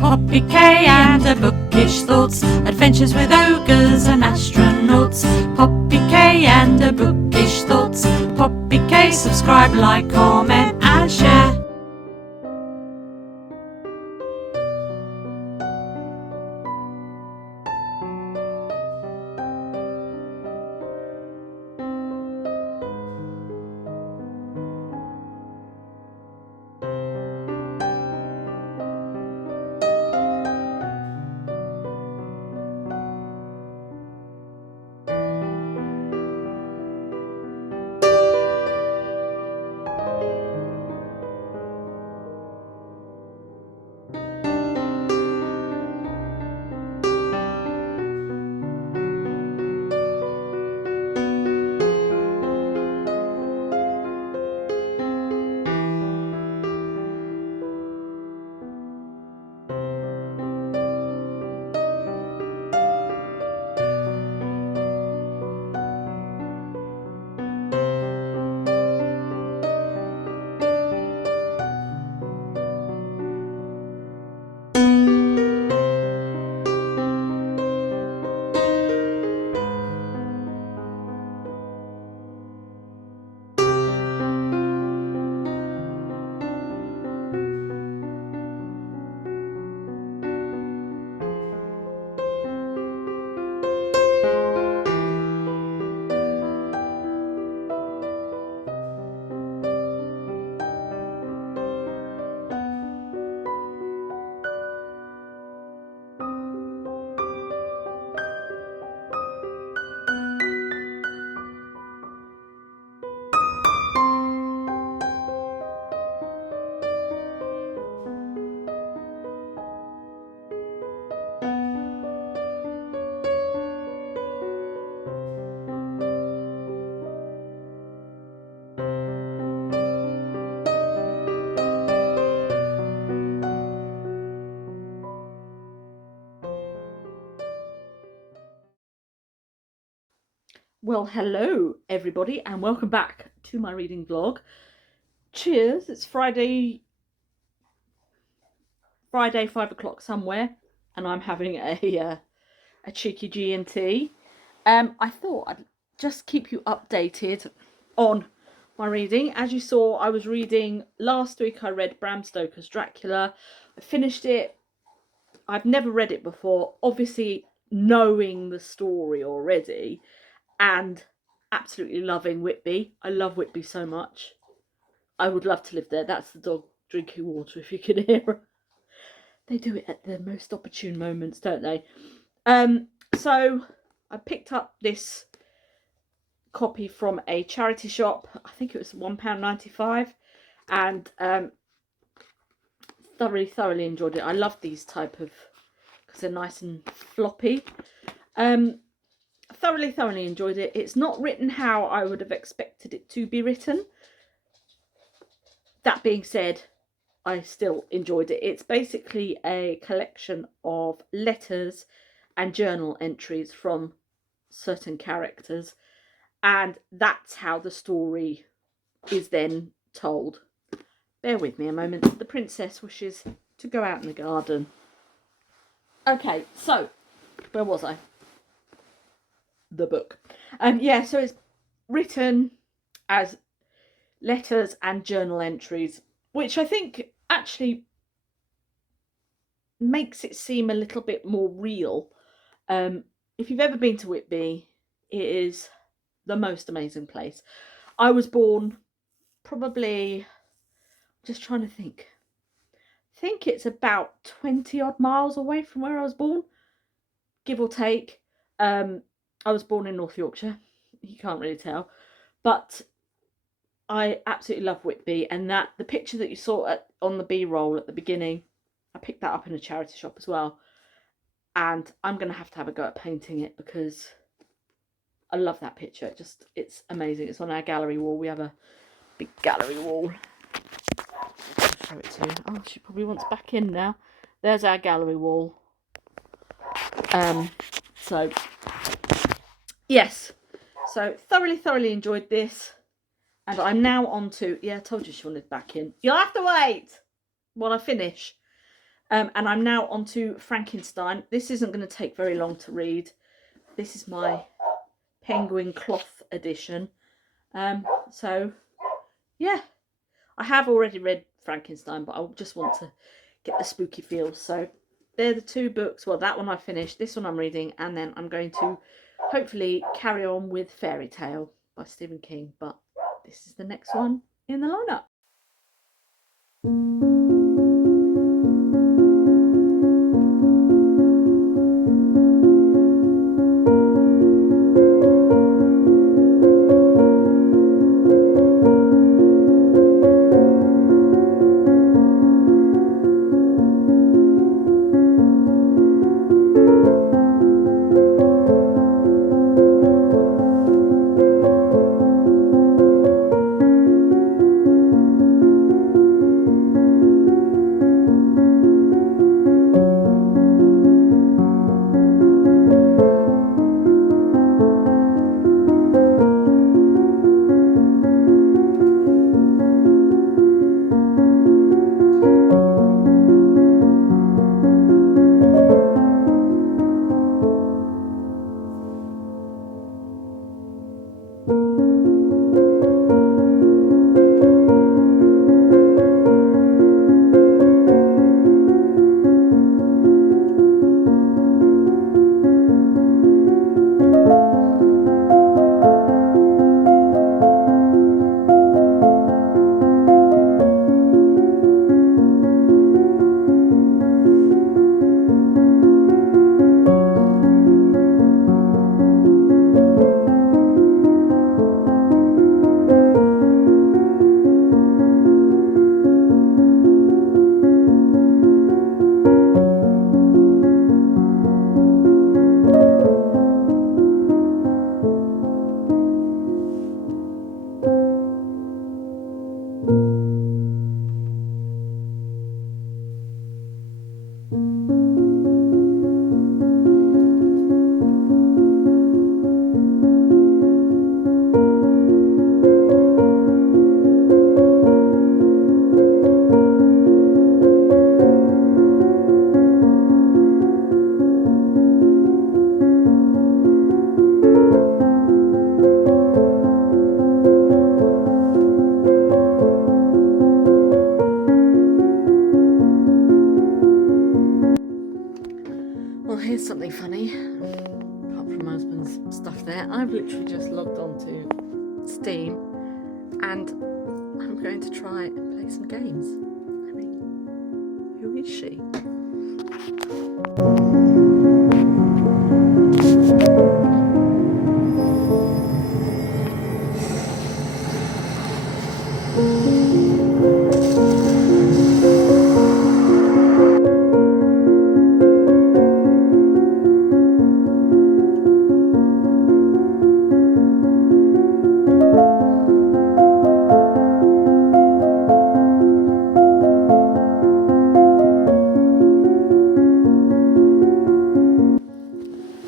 Poppy K and her bookish thoughts, adventures with ogres and astronauts. Poppy K and her bookish thoughts. Poppy K, subscribe, like, comment and share. Well, hello everybody and welcome back to my reading vlog. Cheers, it's Friday 5 o'clock somewhere and I'm having a cheeky G&T. I thought I'd just keep you updated on my reading. As you saw, I was reading last week. I read Bram Stoker's Dracula. I finished it. I've never read it before, obviously knowing the story already, and absolutely loving Whitby. I love Whitby so much. I would love to live there. That's the dog drinking water, if you can hear her. They do it at the most opportune moments, don't they? So I picked up this copy from a charity shop. I think it was £1.95, and thoroughly enjoyed it. I love these type of, because they're nice and floppy. Thoroughly enjoyed it. It's not written how I would have expected it to be written. That being said, I still enjoyed it. It's basically a collection of letters and journal entries from certain characters, and that's how the story is then told. Bear with me a moment. The princess wishes to go out in the garden. Okay, so where was I? The book. Yeah, so it's written as letters and journal entries, which I think actually makes it seem a little bit more real. If you've ever been to Whitby, it is the most amazing place. I was born probably, just trying to think, I think it's about 20 odd miles away from where I was born, give or take. I was born in North Yorkshire, you can't really tell, but I absolutely love Whitby, and that the picture that you saw on the B-roll at the beginning, I picked that up in a charity shop as well, and I'm going to have a go at painting it because I love that picture. It's amazing. It's on our gallery wall. We have a big gallery wall. I'll show it to you. Oh, she probably wants back in now. There's our gallery wall. So yes, so thoroughly enjoyed this, and I'm now on to, yeah, I told you she wanted back in. You'll have to wait while I finish. And I'm now on to Frankenstein. This isn't going to take very long to read. This is my penguin cloth edition. So, yeah, I have already read Frankenstein, but I just want to get the spooky feel. So they're the two books. Well, that one I finished, this one I'm reading, and then I'm going to hopefully carry on with Fairy Tale by Stephen King. But this is the next one in the lineup. Well, here's something funny. Apart from my husband's stuff there, I've literally just logged on to Steam and I'm going to try and play some games. I mean, who is she?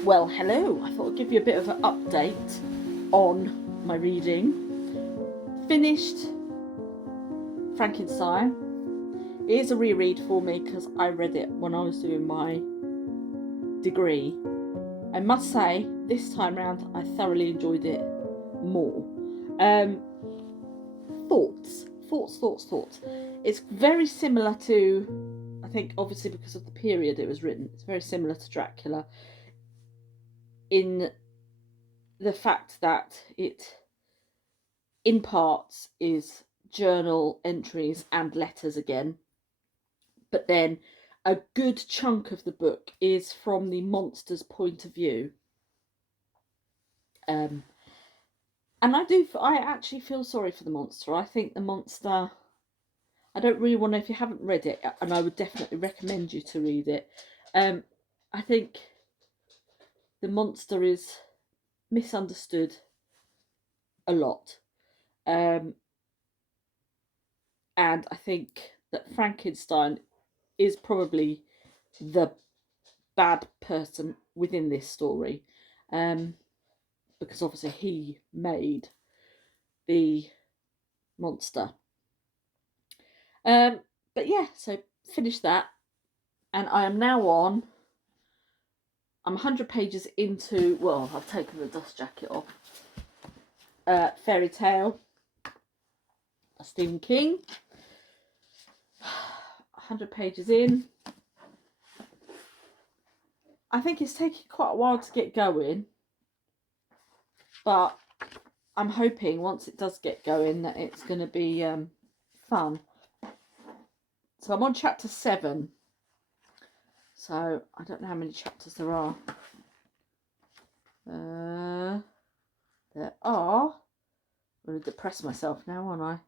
Well, hello. I thought I'd give you a bit of an update on my reading. Finished Frankenstein. It is a reread for me because I read it when I was doing my degree. I must say, this time round, I thoroughly enjoyed it more. Thoughts. It's very similar to, I think, obviously because of the period it was written, it's very similar to Dracula in the fact that it, in parts, is journal entries and letters again, but then a good chunk of the book is from the monster's point of view. And I actually feel sorry for the monster. I think the monster, I don't really want to, if you haven't read it, and I would definitely recommend you to read it, I think the monster is misunderstood a lot. And I think that Frankenstein is probably the bad person within this story, because obviously he made the monster. But yeah, so finished that. and I am now on, I'm 100 pages into, well, I've taken the dust jacket off, Fairy Tale, Stephen King. 100 pages in. I think it's taking quite a while to get going, but I'm hoping once it does get going that it's going to be fun. So I'm on chapter 7. So I don't know how many chapters there are. There are. I'm going to depress myself now, aren't I?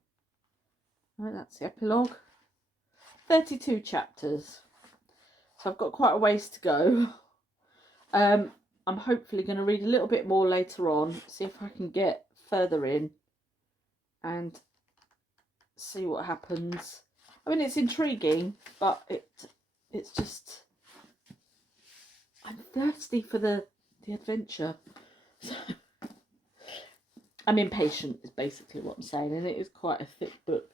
Right, that's the epilogue. 32 chapters. So I've got quite a ways to go. I'm hopefully going to read a little bit more later on, see if I can get further in and see what happens. I mean, it's intriguing, but it's just, I'm thirsty for the adventure. I'm impatient is basically what I'm saying, and it is quite a thick book.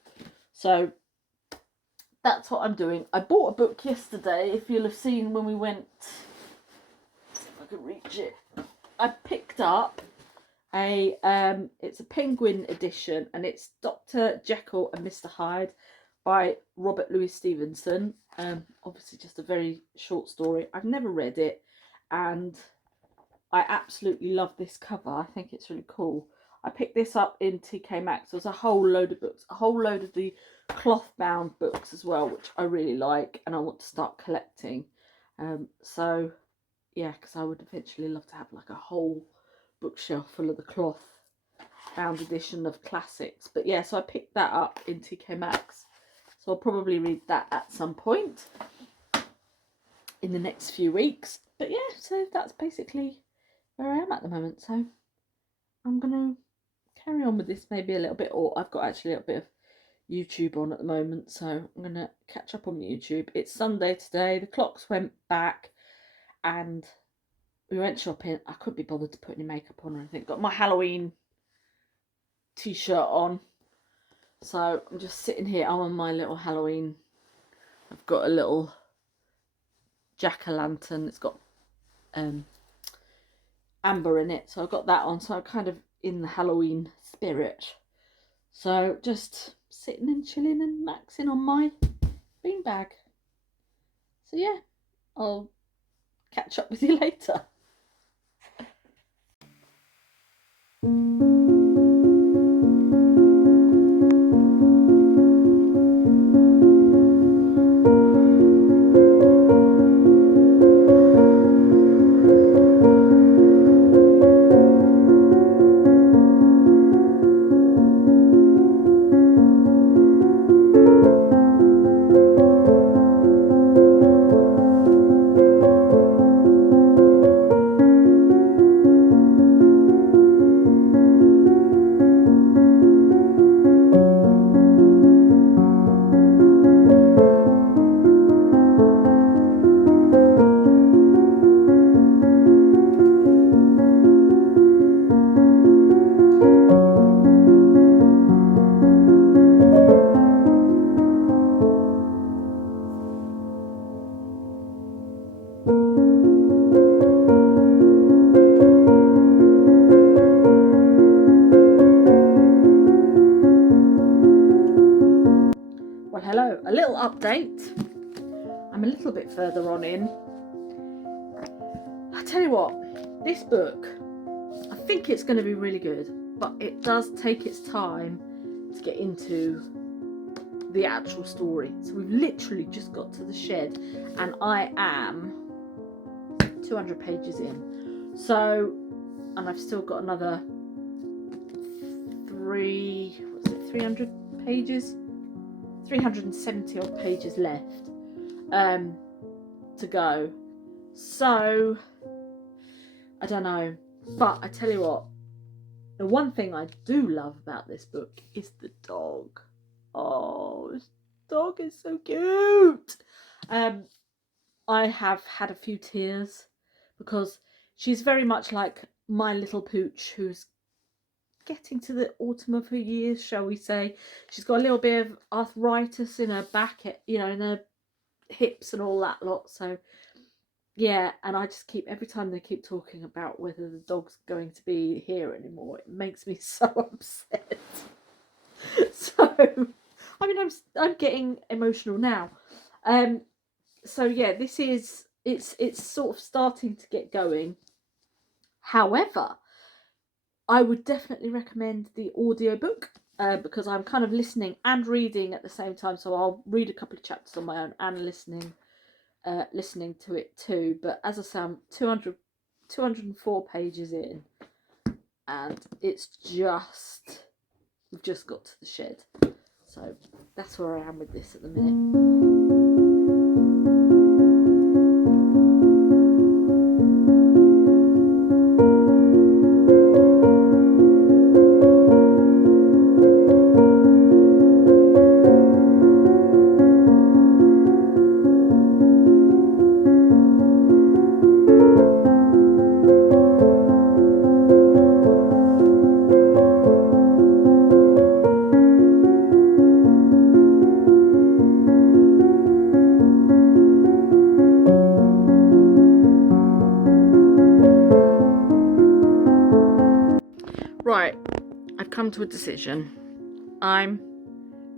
So that's what I'm doing. I bought a book yesterday, if you'll have seen when we went, let's see if I can reach it. I picked up it's a Penguin edition, and it's Dr. Jekyll and Mr. Hyde by Robert Louis Stevenson. Obviously just a very short story. I've never read it, and I absolutely love this cover. I think it's really cool. I picked this up in TK Maxx. There's a whole load of books, a whole load of the cloth bound books as well, which I really like and I want to start collecting. So yeah, because I would eventually love to have like a whole bookshelf full of the cloth bound edition of classics. But yeah, so I picked that up in TK Maxx, so I'll probably read that at some point in the next few weeks. But yeah, so that's basically where I am at the moment. So I'm gonna carry on with this maybe a little bit, or I've got actually a little bit of YouTube on at the moment, so I'm gonna catch up on YouTube. It's Sunday today, the clocks went back and we went shopping. I couldn't be bothered to put any makeup on or anything. Got my Halloween t-shirt on, so I'm just sitting here. I'm on my little Halloween. I've got a little jack-o'-lantern. It's got amber in it, so I've got that on, so I'm kind of in the Halloween spirit. So just sitting and chilling and maxing on my beanbag. So yeah, I'll catch up with you later. Well, hello, a little update. I'm a little bit further on in. I tell you what, this book, I think it's going to be really good, but it does take its time to get into the actual story. So we've literally just got to the shed and I am 200 pages in. So, and I've still got another 300 pages? 370 odd pages left to go. So I don't know, but I tell you what, the one thing I do love about this book is the dog. Oh, this dog is so cute. I have had a few tears because she's very much like my little pooch, who's getting to the autumn of her years, shall we say. She's got a little bit of arthritis in her back, you know, in her hips and all that lot. So yeah, and I just keep, every time they keep talking about whether the dog's going to be here anymore, it makes me so upset. So I mean, I'm getting emotional now. So yeah, this is, it's sort of starting to get going. However, I would definitely recommend the audiobook, because I'm kind of listening and reading at the same time. So I'll read a couple of chapters on my own and listening to it too. But as I say, I'm 204 pages in, and it's just, we've just got to the shed. So that's where I am with this at the minute. Right, I've come to a decision. I'm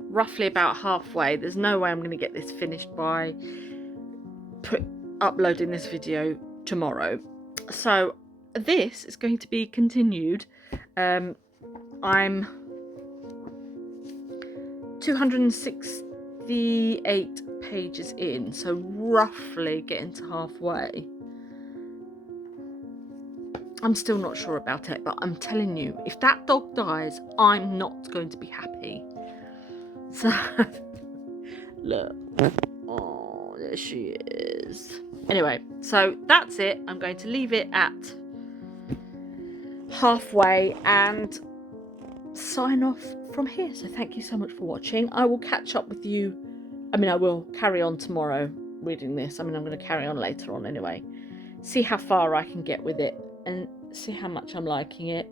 roughly about halfway. There's no way I'm going to get this finished by uploading this video tomorrow. So this is going to be continued. I'm 268 pages in, so roughly getting to halfway. I'm still not sure about it, but I'm telling you, if that dog dies, I'm not going to be happy. So, look. Oh, there she is. Anyway, so that's it. I'm going to leave it at halfway and sign off from here. So thank you so much for watching. I will catch up with you. I mean, I will carry on tomorrow reading this. I mean, I'm going to carry on later on anyway. See how far I can get with it and see how much I'm liking it.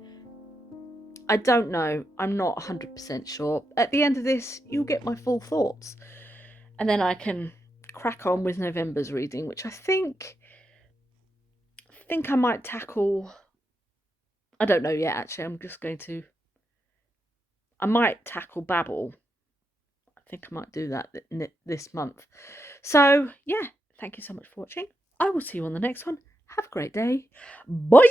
I don't know. I'm not 100% sure. At the end of this, you'll get my full thoughts. And then I can crack on with November's reading, which I think I might tackle. I don't know yet, actually. I might tackle Babel. I think I might do that this month. So, yeah, thank you so much for watching. I will see you on the next one. Have a great day. Bye!